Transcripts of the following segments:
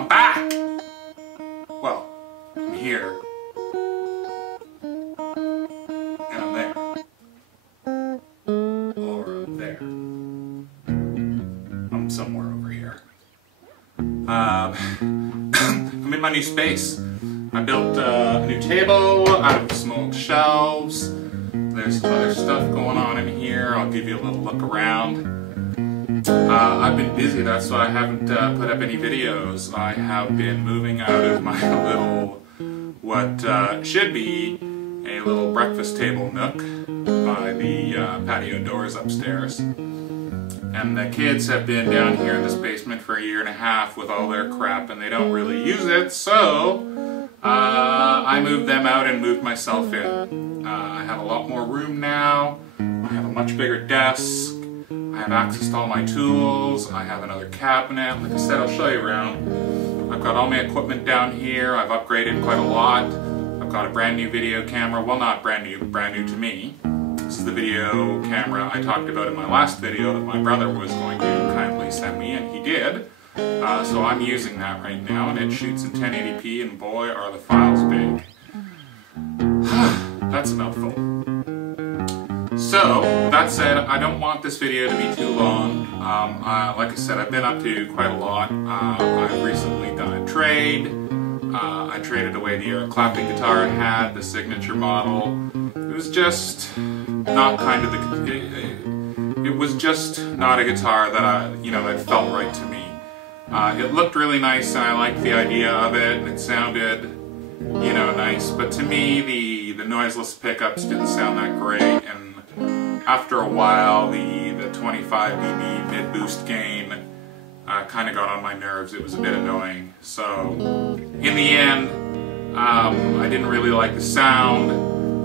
I'm back! Well, I'm here. And I'm there. Or I'm there. I'm somewhere over here. I'm in my new space. I built a new table out of some old shelves. There's some other stuff going on in here. I'll give you a little look around. I've been busy, that's why I haven't put up any videos. I have been moving out of my little, what should be a little breakfast table nook by the patio doors upstairs. And the kids have been down here in this basement for 1.5 years with all their crap and they don't really use it, so I moved them out and moved myself in. I have a lot more room now. I have a much bigger desk. I have access to all my tools. I have another cabinet. Like I said, I'll show you around. I've got all my equipment down here. I've upgraded quite a lot. I've got a brand new video camera. Well, not brand new to me. This is the video camera I talked about in my last video that my brother was going to kindly send me, and he did. So I'm using that right now, and it shoots in 1080p, and boy, are the files big. That's a mouthful. So, that said, I don't want this video to be too long. Like I said, I've been up to quite a lot. I've recently done a trade. I traded away the clapping guitar I had, the signature model. It was just not kind of the... It was just not a guitar that that felt right to me. It looked really nice and I liked the idea of it and it sounded, nice. But to me, the noiseless pickups didn't sound that great, and after a while, the 25 dB mid-boost gain kind of got on my nerves. It was a bit annoying. So, in the end, I didn't really like the sound.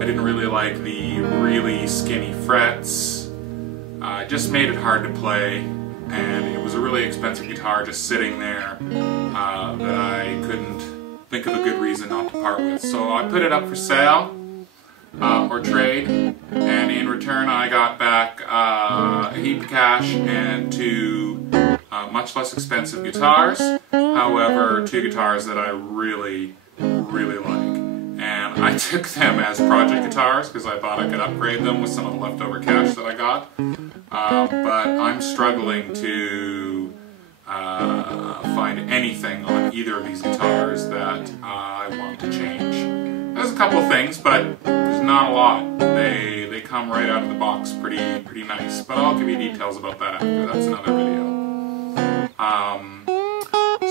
I didn't really like the really skinny frets. It just made it hard to play, and it was a really expensive guitar just sitting there that I couldn't think of a good reason not to part with. So I put it up for sale. Or trade, and in return I got back a heap of cash and 2 much less expensive guitars, however 2 guitars that I really like. And I took them as project guitars because I thought I could upgrade them with some of the leftover cash that I got, but I'm struggling to find anything on either of these guitars that I want to change. There's a couple of things, but there's not a lot. They come right out of the box pretty nice, but I'll give you details about that after. That's another video.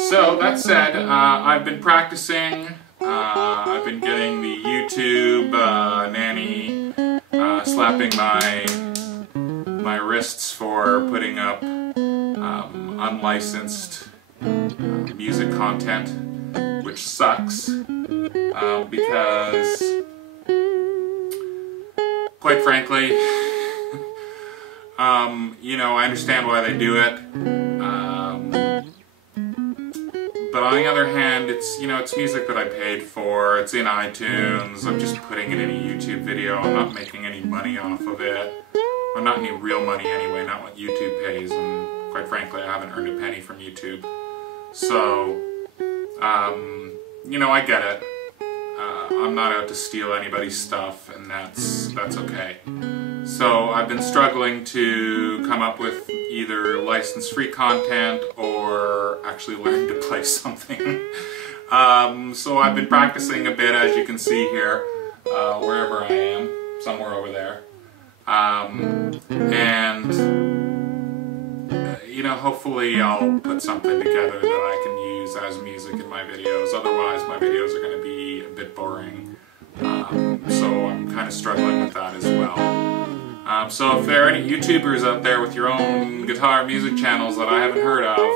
So that said, I've been practicing. I've been getting the YouTube nanny slapping my wrists for putting up unlicensed music content, which sucks. Because, quite frankly, I understand why they do it, but on the other hand, it's music that I paid for, it's in iTunes, I'm just putting it in a YouTube video, I'm not making any money off of it, or not any real money anyway, not what YouTube pays, and quite frankly, I haven't earned a penny from YouTube, so, I get it. I'm not out to steal anybody's stuff, and that's okay. So I've been struggling to come up with either license-free content or actually learn to play something. So I've been practicing a bit, as you can see here, wherever I am, somewhere over there. Hopefully I'll put something together that I can use as music in my videos. Otherwise, my videos are going to be a bit boring. So I'm kind of struggling with that as well. So if there are any YouTubers out there with your own guitar music channels that I haven't heard of,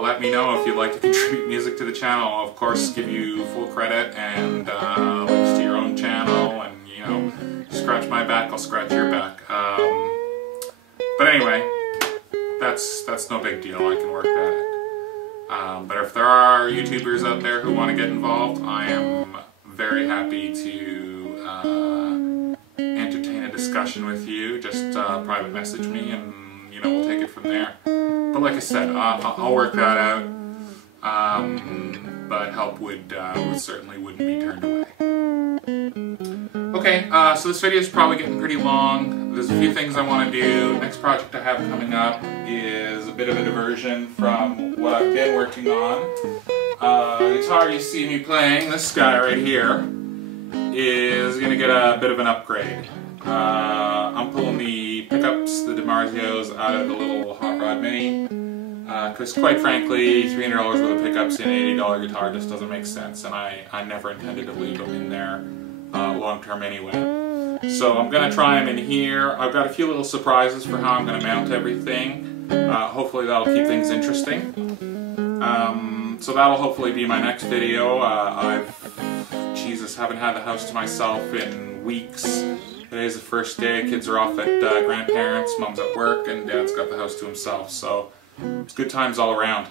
let me know if you'd like to contribute music to the channel. I'll of course give you full credit and links to your own channel, and scratch my back, I'll scratch your back. But anyway, that's no big deal, I can work that. But if there are YouTubers out there who want to get involved, I am very happy to entertain a discussion with you. Just private message me and we'll take it from there. But like I said, I'll work that out. but help would certainly wouldn't be turned away. Okay, so this video is probably getting pretty long. There's a few things I want to do. Next project I have coming up is a bit of a diversion from what I've been working on. The guitar you see me playing, this guy right here, is going to get a bit of an upgrade. I'm pulling the pickups, the DiMarzios, out of the little Hot Rod Mini, because quite frankly, $300 worth of pickups in an $80 guitar just doesn't make sense, and I never intended to leave them in there long term anyway. So I'm going to try them in here. I've got a few little surprises for how I'm going to mount everything. Hopefully that'll keep things interesting. So that'll hopefully be my next video. Haven't had the house to myself in weeks. Today's the first day. Kids are off at grandparents, mom's at work, and dad's got the house to himself. So it's good times all around.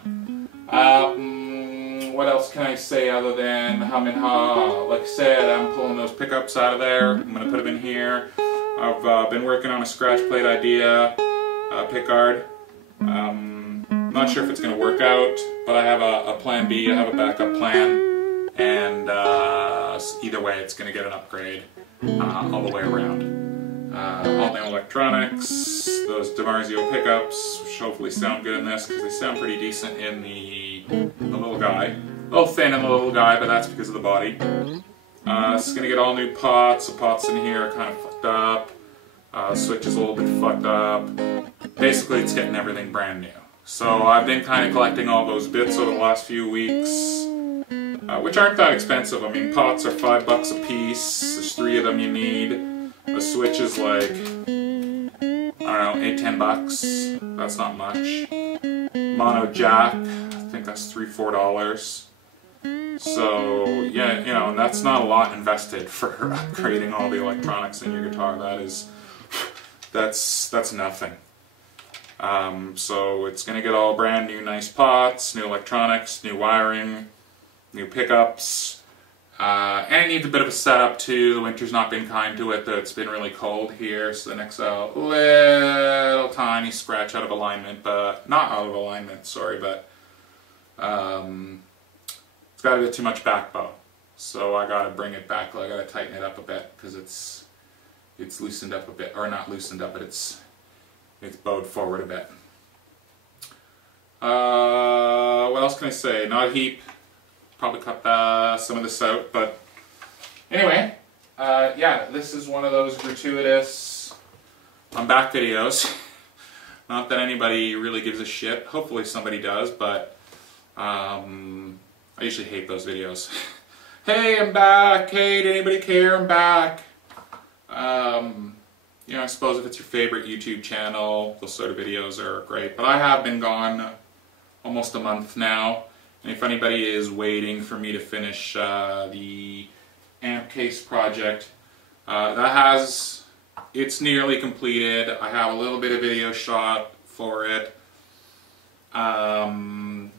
What else can I say other than like I said, I'm pulling those pickups out of there. I'm going to put them in here. I've been working on a scratch plate idea, pickguard. Not sure if it's going to work out, but I have a plan B. I have a backup plan. And either way, it's going to get an upgrade all the way around. All new electronics, those DiMarzio pickups, which hopefully sound good in this, because they sound pretty decent in the little guy. A little thin in the little guy, but that's because of the body. It's going to get all new pots. The pots in here are kind of fucked up. The switch is a little bit fucked up. Basically, it's getting everything brand new. So I've been kind of collecting all those bits over the last few weeks. Which aren't that expensive. I mean, pots are $5 a piece. There's 3 of them you need. The switch is like, I don't know, $8–10. That's not much. Mono jack, I think that's $3–4. So yeah, you know, that's not a lot invested for upgrading all the electronics in your guitar. That's nothing. So it's gonna get all brand new, nice pots, new electronics, new wiring, new pickups, and it needs a bit of a setup too. The winter's not been kind to it, though it's been really cold here, so the next little tiny scratch out of alignment, but not out of alignment, sorry, but it's got a bit too much backbow, so I gotta bring it back. I gotta tighten it up a bit because it's loosened up a bit, or not loosened up, but it's bowed forward a bit. What else can I say? Not a heap. Probably cut some of this out, but anyway, yeah, this is one of those gratuitous I'm back videos. Not that anybody really gives a shit. Hopefully somebody does, but I usually hate those videos. Hey, I'm back. Hey, did anybody care? I'm back. You know, I suppose if it's your favorite YouTube channel, those sort of videos are great. But I have been gone almost a month now. And if anybody is waiting for me to finish the amp case project, it's nearly completed. I have a little bit of video shot for it. You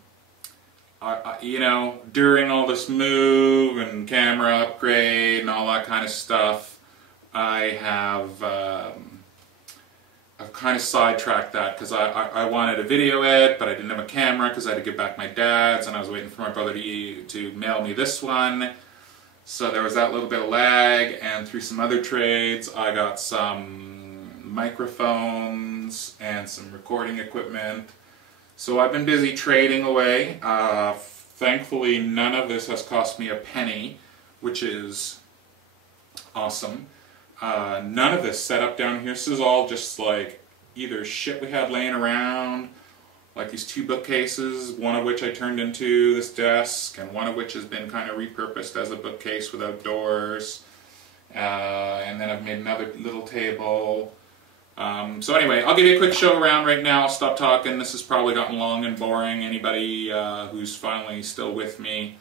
know, during all this move and camera upgrade and all that kind of stuff, I've kind of sidetracked that because I wanted to video it, but I didn't have a camera because I had to give back my dad's, and I was waiting for my brother to mail me this one. So there was that little bit of lag, and through some other trades I got some microphones and some recording equipment. So I've been busy trading away. Thankfully none of this has cost me a penny, which is awesome. None of this setup down here, this is all just like either shit we had laying around, like these 2 bookcases, one of which I turned into this desk, and one of which has been kind of repurposed as a bookcase without doors, and then I've made another little table. So anyway, I'll give you a quick show around right now. I'll stop talking. This has probably gotten long and boring. Anybody who's finally still with me,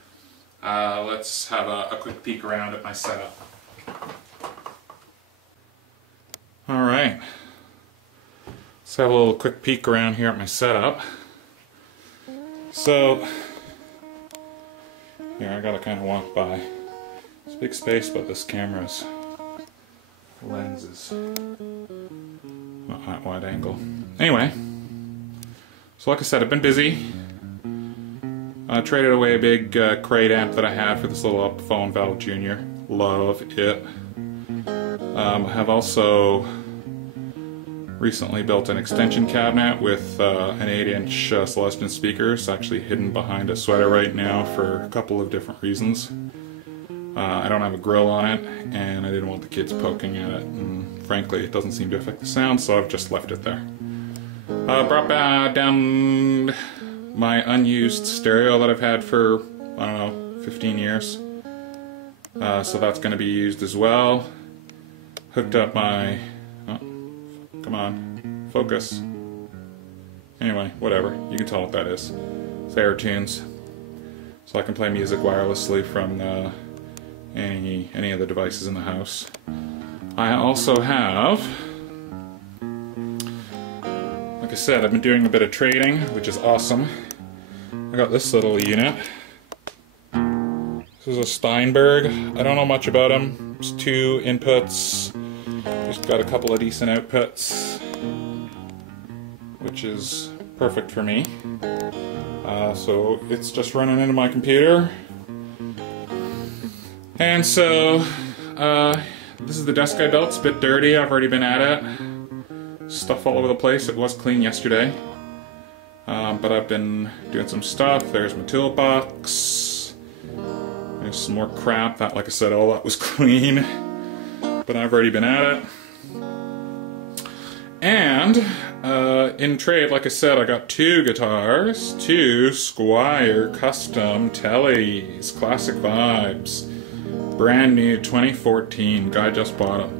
let's have a quick peek around at my setup. Alright, let's have a little quick peek around here at my setup. So, here I gotta kind of walk by. It's a big space, but this camera's lens is not that wide angle. Anyway, so like I said, I've been busy. I traded away a big crate amp that I had for this little Epiphone Valve Jr. Love it. I have also recently built an extension cabinet with an 8-inch Celestion speaker. It's actually hidden behind a sweater right now for a couple of different reasons. I don't have a grill on it, and I didn't want the kids poking at it, and frankly it doesn't seem to affect the sound, so I've just left it there. Brought down my unused stereo that I've had for, I don't know, 15 years. So that's going to be used as well. Hooked up my... oh, come on, focus. Anyway, whatever, you can tell what that is. It's AirTunes. So I can play music wirelessly from any of the devices in the house. I also have, like I said, I've been doing a bit of trading, which is awesome. I got this little unit. This is a Steinberg. I don't know much about them. It's 2 inputs. Just got a couple of decent outputs, which is perfect for me. So it's just running into my computer. And so, this is the desk I built. It's a bit dirty. I've already been at it. Stuff all over the place. It was clean yesterday. But I've been doing some stuff. There's my toolbox. There's some more crap. That, like I said, all that was clean. But I've already been at it. And in trade, like I said, I got 2 guitars. 2 Squier custom Teles. Classic vibes. Brand new 2014. Guy just bought them.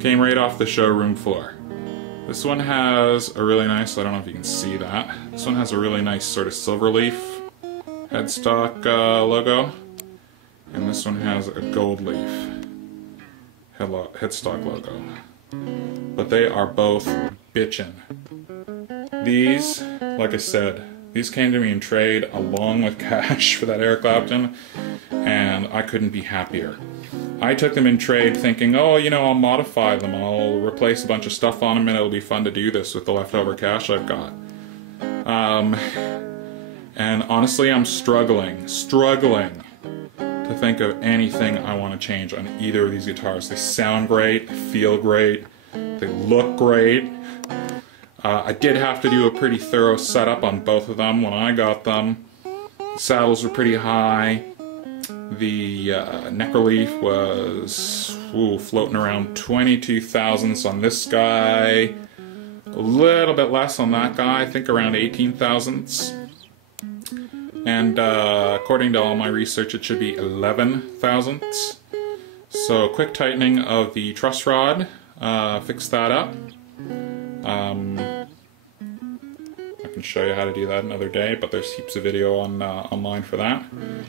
Came right off the showroom floor. This one has a really nice, I don't know if you can see that. This one has a really nice sort of silver leaf headstock logo. And this one has a gold leaf headstock logo. But they are both bitchin'. These, like I said, these came to me in trade along with cash for that Eric Clapton, and I couldn't be happier. I took them in trade thinking, oh, you know, I'll modify them, I'll replace a bunch of stuff on them, and it'll be fun to do this with the leftover cash I've got. And honestly, I'm struggling to think of anything I want to change on either of these guitars. They sound great, they feel great, they look great. I did have to do a pretty thorough setup on both of them when I got them. The saddles were pretty high. The neck relief was floating around 22 thousandths on this guy. A little bit less on that guy, I think around 18 thousandths. And according to all my research, it should be 11 thousandths. So quick tightening of the truss rod fixed that up. I can show you how to do that another day, but there's heaps of video on online for that.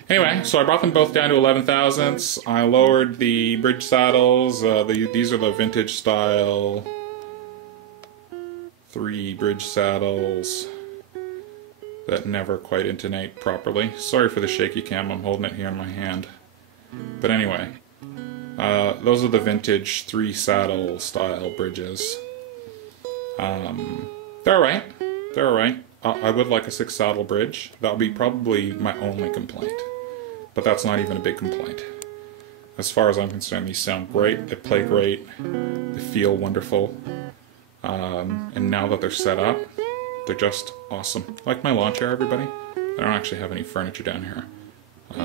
Anyway, so I brought them both down to 11 thousandths. I lowered the bridge saddles. These are the vintage style 3 bridge saddles that never quite intonate properly. Sorry for the shaky cam, I'm holding it here in my hand. But anyway, those are the vintage 3 saddle style bridges. They're alright. They're alright. I would like a 6 saddle bridge. That would be probably my only complaint. But that's not even a big complaint. As far as I'm concerned, these sound great, they play great, they feel wonderful. And now that they're set up, they're just awesome. Like my lawn chair, everybody. I don't actually have any furniture down here.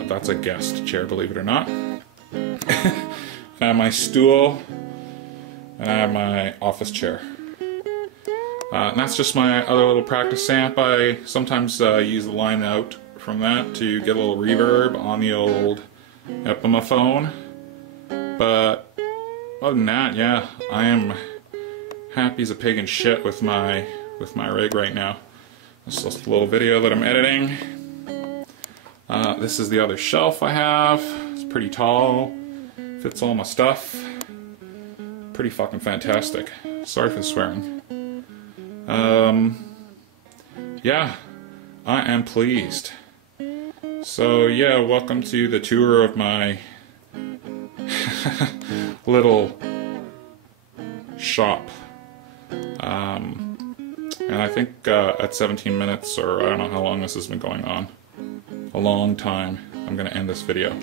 That's a guest chair, believe it or not. I have my stool, and I have my office chair. And that's just my other little practice amp. I sometimes use the line out from that to get a little reverb on the old Epiphone. But other than that, yeah, I am happy as a pig in shit with my rig right now. This is just a little video that I'm editing. This is the other shelf I have. It's pretty tall, fits all my stuff. Pretty fucking fantastic. Sorry for the swearing. Yeah, I am pleased. So yeah, welcome to the tour of my little shop. And I think at 17 minutes, or I don't know how long this has been going on, a long time, I'm going to end this video.